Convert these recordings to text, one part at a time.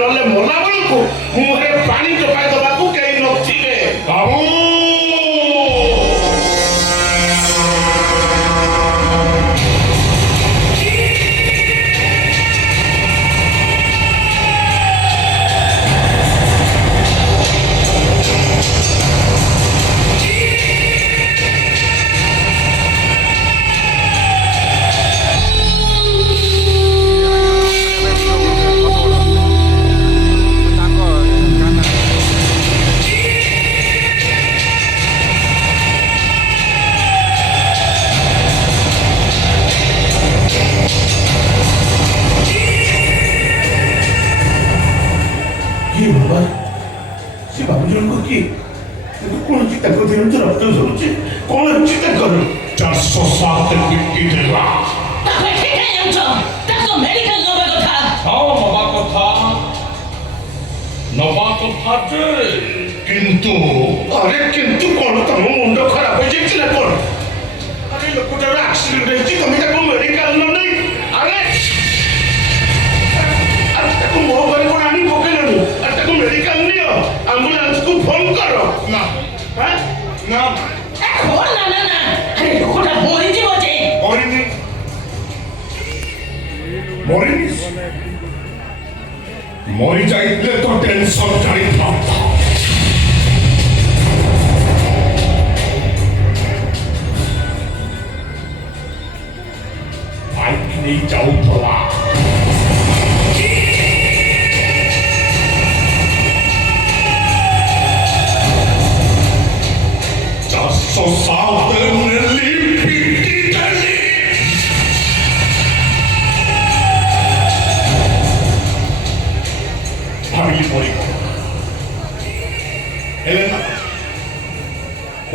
ନହେଲେ ମଲା ବେଳକୁ ମୁହଁରେ ପାଣି ଟୋପାଏ ଦେବାକୁ କେହି ନଥିବେ। ବାବୁ ସେ ବାବୁଜଣଙ୍କ କିଏ? କଣ ଚିନ୍ତା କରିଦିଅନ୍ତୁ ରକ୍ତ ଝରୁଛି କଣ ଚିନ୍ତା କର 407 ପିଟି ଦେଲା ନବା କଥା ଯେ କିନ୍ତୁ ଆରେ କିନ୍ତୁ କଣ ତମ ମୁଣ୍ଡ ଖରାପ ହେଇଯାଇଥିଲା କଣ? ଆରେ ଲୋକଟାର ଆକ୍ସିଡେଣ୍ଟ ହେଇଛି ତମେ ତାକୁ ମେଡିକାଲ ନ ନେଇ ଆରେ ତାକୁ ମୋ ଘରେ କଣ ଆଣି ପକେଇଲନି? ଆରେ ତାକୁ ମେଡିକାଲ ନିଅ ଆମ୍ବୁଲାନ୍ସକୁ ଫୋନ କର। ନା ନା ମରିନି ମରି ଯାଇଥିଲେ ତ ଟେନସନ ଜାଣିଥାନ୍ତା। ବାଇକ୍ ନେଇ ଯାଉଥିଲା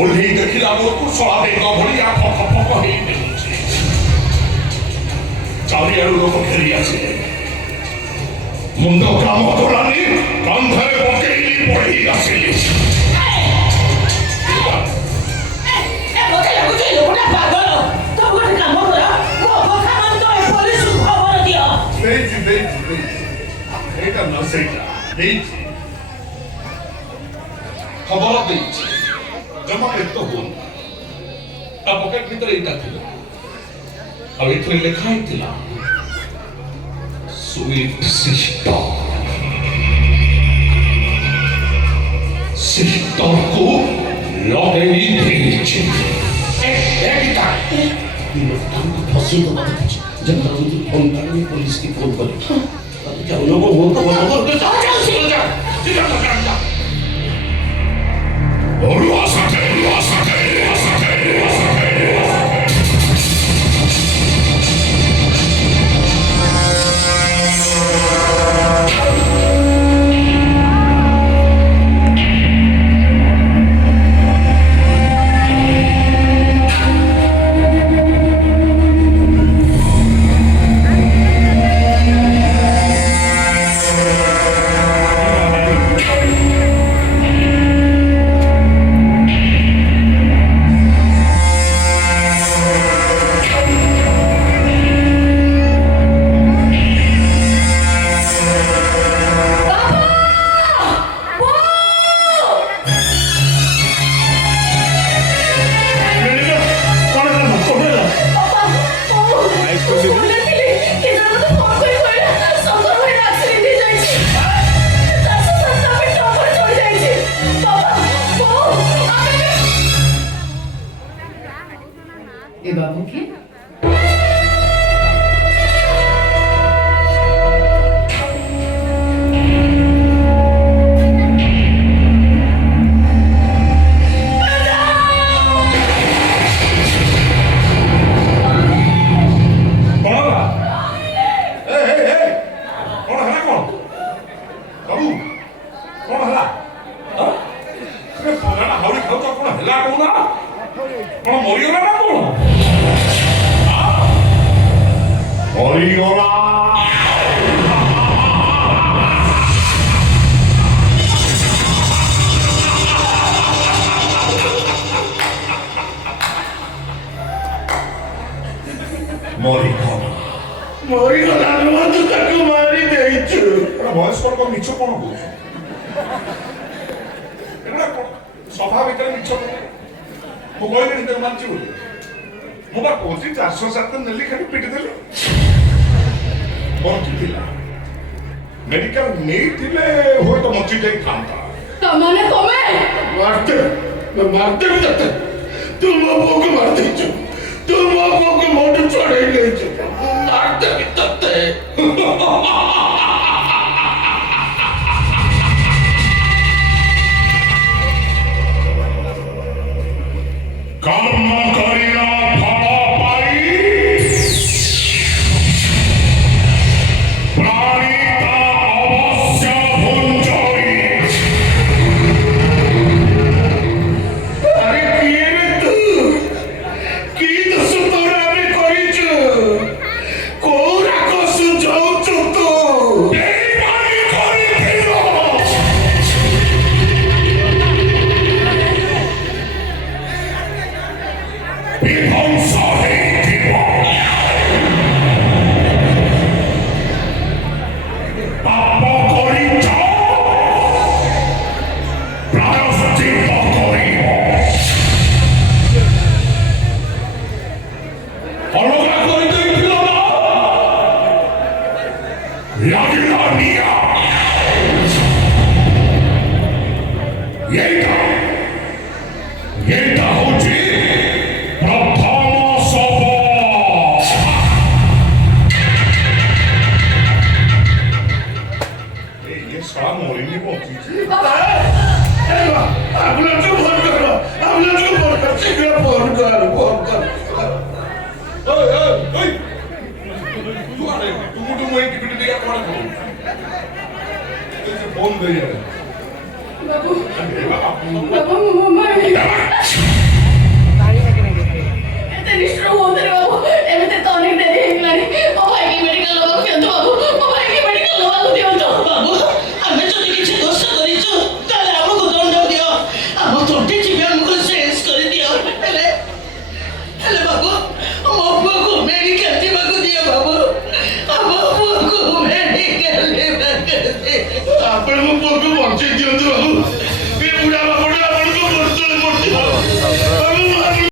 ओल्ही देखिला बेलू शला बेग भलिया फक फक हो मिलुଛି ଚାରିଆଡୁ ଲୋକ ଘେରି ଆସିଲେ ମୁଣ୍ଡ କାମ କଲାନି କାନ୍ଧରେ ପକେଇଲି ପଢି ଆସିଲି खबर देइछि जमा पेट होन आ पॉकेट भीतर एटा थिला अब एथरे लिखा हिथिला स्वीट सिस्टर को लगे ही देइछि एकटा दिनो तांको फसी तो बात कुछ जब मुझे फोन करके पुलिस की फोन करे जाओ लोगों को बोल जा LUHA sakit बाबू की ବୟସ୍କ ଲୋକ ମିଛ କଣ କହୁଛ ଏଗୁଡ଼ା କଣ ସଭା ଭିତରେ ମିଛ ମୁଁ କହିଲିଣି ତାକୁ ମାନିଛି ବୋଲି ମୁଁ ବା କହୁଛି 407 ନେଲି ଖାଲି ପିଟି ଦେଲି ବଞ୍ଚିଥିଲା ମେଡିକାଲ ନେଇଥିଲେ ହୁଏତ ବଞ୍ଚି ଯାଇଥାନ୍ତା ତମାନେ ତମେ मारते भी जाते तुम लोगों को मार दीजिए तुम लोगों को मोटर चढ़े लीजिए मारते भी जाते कर्म करिया फल पाई प्राणी ता अवश्य भुंजई अरे किए रे तू की दस तोरा में करिछु कोरा को सुझाउछु तू बेईमानी करिथिलो विध्वंस हेइथिलो पाप करिछ प्रायश्चित करिब अलगा କରି ଦେଇଥିଲ ନା ଲାଗିଲା ନିଆଁ ଏଇଟା ହଉଛି ପ୍ରଥମ ଶବ ये साला मोरिनी बଞ୍ଚିଛି एम्बुलेंस को फोन करो एम्बुलेंस को फोन कर शीघ्र फोन कर ओए ओए ओए तू आ रे तू मुझे टिकट दिया कौन है तेरे फोन दे यार बाबू अरे बाबा बाबू मम्मा